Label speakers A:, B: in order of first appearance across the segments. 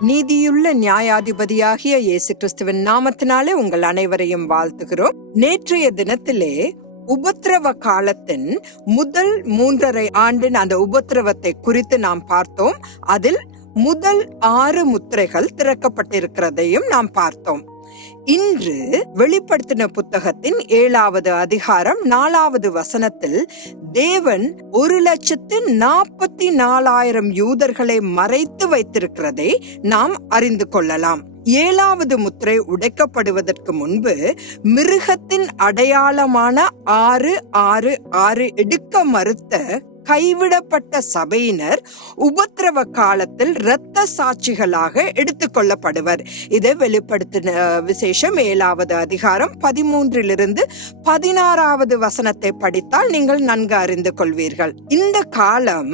A: நீதியுள்ள நியாயாதிபதியாகிய இயேசு கிறிஸ்துவின் நாமத்தினாலே உங்கள் அனைவரையும் வாழ்த்துகிறோம். நேற்றைய தினத்திலே உபத்திரவ காலத்தின் முதல் மூன்றரை ஆண்டின் அந்த உபத்திரவத்தை குறித்து நாம் பார்த்தோம். அதில் முதல் ஆறு முத்திரைகள் திறக்கப்பட்டிருக்கிறதையும் நாம் பார்த்தோம். இன்று வெளிப்படுத்தின புத்தகத்தின் ஏழாவது அதிகாரம் நாலாவது வசனத்தில் தேவன் ஒரு லட்சத்து நாற்பத்தி நாலாயிரம் யூதர்களை மறைத்து வைத்திருக்கிறதை நாம் அறிந்து கொள்ளலாம். ஏழாவது முத்திரை உடைக்கப்படுவதற்கு முன்பு மிருகத்தின் அடையாளமான ஆறு ஆறு ஆறு எடுக்க மறுத்த கைவிடப்பட்ட சபையினர் உபத்திரவ காலத்தில் இரத்த சாட்சிகளாக எடுத்துக்கொள்ளப்படுவர் இதை வெளிப்படுத்தின விசேஷம் ஏழாவது அதிகாரம் பதிமூன்றிலிருந்து பதினாறாவது வசனத்தை படித்தால் நீங்கள் நன்கு அறிந்து கொள்வீர்கள். இந்த காலம்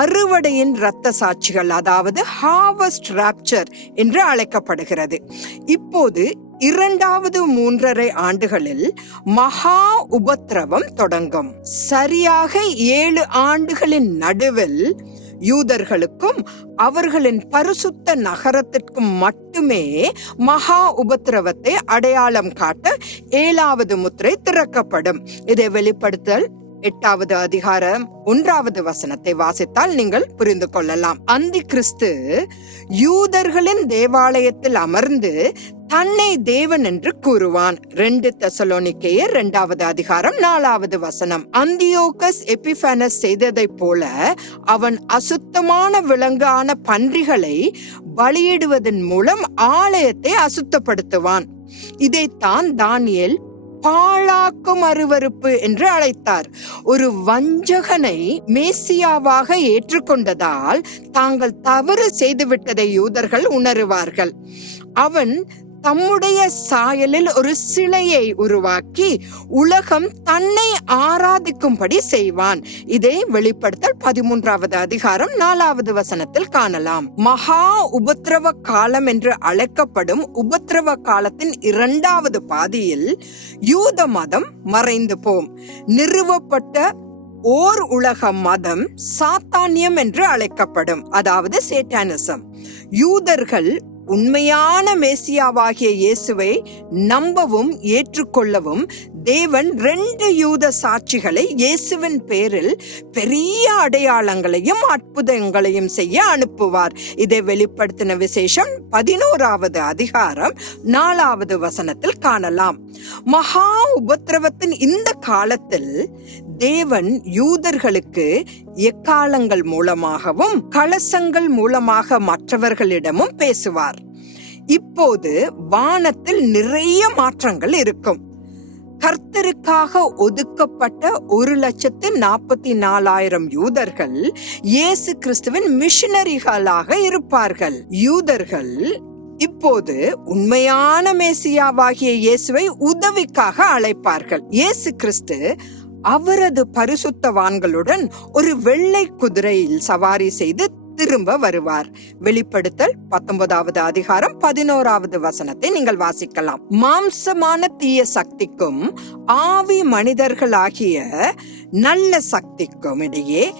A: அறுவடையின் இரத்த சாட்சிகள் அதாவது ஹார்வஸ்ட் ராப்சர் என்று அழைக்கப்படுகிறது. இப்போது இரண்டாவது மூன்றரை ஆண்டுகளில் மகா உபத்திரவம் தொடங்கும். சரியாக ஏழு ஆண்டுகளின் நடுவில் யூதர்களுக்கும் அவர்களின் பரிசுத்த நகரத்திற்கும் மட்டுமே மகா உபத்திரவத்தை அடையாளம் காட்ட ஏழாவது முத்திரை திறக்கப்படும். இதை வெளிப்படுத்தல் எட்டாவது அதிகாரம் ஒன்றாவது வசனத்தை வாசித்தால் நீங்கள் புரிந்து கொள்ளலாம். அந்தி கிறிஸ்து யூதர்களின் தேவாலயத்தில் அமர்ந்து தன்னை தேவன் என்று கூறுவான். ரெண்டு தசலோனிக்கேயர் இரண்டாவது அதிகாரம் நாலாவது வசனம். அந்தியோகஸ் எபிஃபனஸ் செய்ததைப் போல அவன் அசுத்தமான விலங்கான பன்றிகளை பலியிடுவதன் மூலம் ஆலயத்தை அசுத்தப்படுத்துவான். இதைத்தான் தானியல் பாழாக்கும் அருவருப்பு என்று அழைத்தார். ஒரு வஞ்சகனை மேசியாவாக ஏற்றுக்கொண்டதால் தாங்கள் தவறு செய்துவிட்டதை யூதர்கள் உணருவார்கள். அவன் தம்முடைய சாயலில் ஒரு சிலையை உருவாக்கி உலகம் தன்னை ஆராதிக்கும்படி செய்வான். இதை வெளிப்படுத்தல் பதிமூன்றாவது அதிகாரம் நாலாவது வசனத்தில் காணலாம். மகா உபத்திரவ காலம் என்று அழைக்கப்படும் உபத்திரவ காலத்தின் இரண்டாவது பாதியில் யூத மதம் மறைந்து போம். நிறுவப்பட்ட ஓர் உலக மதம் சாத்தானியம் என்று அழைக்கப்படும். அதாவது சேட்டானிசம். யூதர்கள் உண்மையான மேசியாவாகிய இயேசுவை நம்பவும் ஏற்றுக்கொள்ளவும் தேவன் ரெண்டு யூத சாட்சிகளை இயேசுவின் பேரில் பெரிய அடையாளங்களையும் அற்புதங்களையும் செய்ய அனுப்புவார். இதை வெளிப்படுத்தின விசேஷம் பதினோராவது அதிகாரம் நாலாவது வசனத்தில் காணலாம். மகா உபத்திரவத்தின் இந்த காலத்தில் தேவன் யூதர்களுக்கு எக்காலங்கள் மூலமாகவும் கலசங்கள் மூலமாக மற்றவர்களிடமும் பேசுவார். இப்போது வானத்தில் நிறைய மாற்றங்கள் இருக்கும். கர்த்தருக்காக ஒதுக்கப்பட்ட ஒரு லட்சத்து நாற்பத்தி நாலாயிரம் யூதர்கள் இயேசு கிறிஸ்துவின் மிஷினரிகளாக இருப்பார்கள். யூதர்கள் இப்போது உண்மையான மேசியாவாகிய இயேசுவை உதவிக்காக அழைப்பார்கள். இயேசு கிறிஸ்து அவரது பரிசுத்தவான்களுடன் ஒரு வெள்ளை குதிரையில் சவாரி செய்து திரும்ப வருவார். வெளிப்படுத்தல் பத்தொன்பதாவது அதிகாரம் பதினோராவது வசனத்தை நீங்கள் வாசிக்கலாம். மாம்சமான தீய சக்திக்கும் ஆவி மனிதர்களாகிய நல்ல சக்திக்கும் இடையே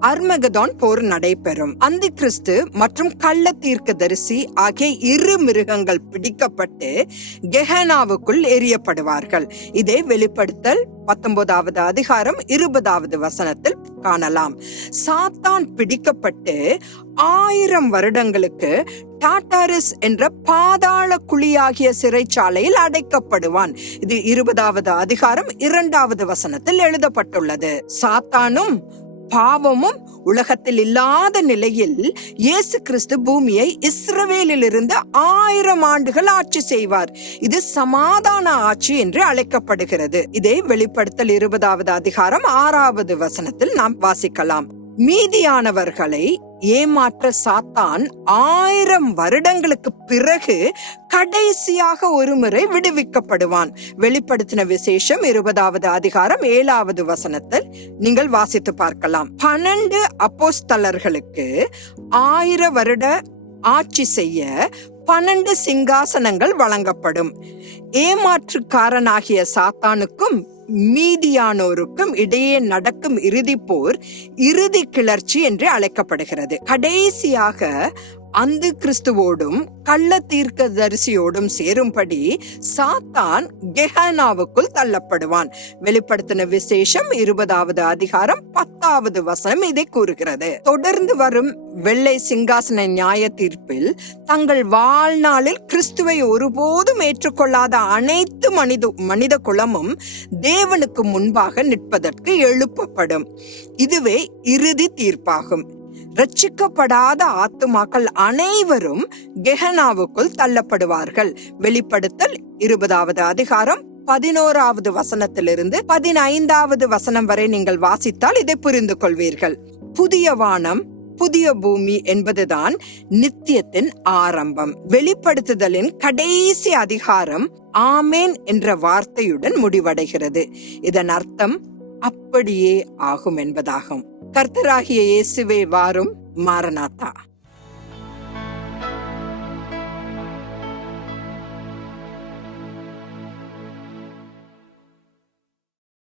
A: அர்மகதான் போர் நடைபெறும். அந்த கிறிஸ்து மற்றும் கள்ள தீர்க்கதரிசி ஆகிய இரு மிருகங்கள் பிடிக்கப்பட்டு கெஹனாவுக்குள் எரியப்படுவார்கள் இதை வெளிப்படுத்தல் பத்தொன்பதாவது அதிகாரம் இருபதாவது வசனத்தில் காணலாம். சாத்தான் பிடிக்கப்பட்டு ஆயிரம் வருடங்களுக்கு டாட்டாரிஸ் என்ற பாதாள குழியாகிய சிறைச்சாலையில் அடைக்கப்படுவான். இது இருபதாவது அதிகாரம் இரண்டாவது வசனத்தில் எழுதப்பட்டுள்ளது. சாத்தானும் பாவமும் உலகத்தில் இல்லாத நிலையில் இயேசு கிறிஸ்து பூமியை இஸ்ரவேலிலிருந்து ஆயிரம் ஆண்டுகள் ஆட்சி செய்வார். இது சமாதான ஆட்சி என்று அழைக்கப்படுகிறது. இதை வெளிப்படுத்தல் இருபதாவது அதிகாரம் ஆறாவது வசனத்தில் நாம் வாசிக்கலாம். மீதியானவர்களை ஏமாற்ற சாத்தான் ஆயிரம் வருடங்களுக்கு பிறகு கடைசியாக ஒருமுறை விடுவிக்கப்படுவான். வெளிப்படுத்தின விசேஷம் இருபதாவது அதிகாரம் ஏழாவது வசனத்தில் நீங்கள் வாசித்து பார்க்கலாம். பன்னெண்டு அப்போஸ்தலர்களுக்கு ஆயிர வருட ஆட்சி செய்ய பன்னெண்டு சிங்காசனங்கள் வழங்கப்படும். ஏமாற்றுக்காரனாகிய சாத்தானுக்கும் மீதியானோருக்கும் இடையே நடக்கும் இறுதி போர் இறுதி கிளர்ச்சி என்று அழைக்கப்படுகிறது. கடைசியாக அந்து கிறிஸ்துவோடும் கள்ள தீர்க்கதரிசியோடும் சேரும்படி சாத்தான் கெஹனாவுக்குள் தள்ளப்படுவான். வெளிப்படுத்தின விசேஷம் இருபதாவது அதிகாரம் பத்தாவது வசனம் இதை கூறுகிறது. தொடர்ந்து வரும் வெள்ளை சிங்காசன நியாய தீர்ப்பில் தங்கள் வாழ்நாளில் கிறிஸ்துவை ஒருபோதும் ஏற்றுக்கொள்ளாத அனைத்து மனித மனித குலமும் தேவனுக்கு முன்பாக நிற்பதற்கு எழுப்பப்படும். இதுவே இறுதி தீர்ப்பாகும். ரட்சிக்கப்படாத ஆத்துமாக்கள் அனைவரும் கெஹனாவுக்குள் தள்ளப்படுவார்கள். வெளிப்படுத்தல் இருபதாவது அதிகாரம் பதினோராவது வசனத்திலிருந்து பதினைந்தாவது வசனம் வரை நீங்கள் வாசித்தால் இதை புரிந்து கொள்வீர்கள் புதிய வானம் புதிய பூமி என்பதுதான் நித்தியத்தின் ஆரம்பம். வெளிப்படுத்துதலின் கடைசி அதிகாரம் ஆமேன் என்ற வார்த்தையுடன் முடிவடைகிறது. இதன் அர்த்தம் அப்படியே ஆகும் என்பதாகும். கர்த்தராகிய இயேசுவே வாரும் மாரநாத்தா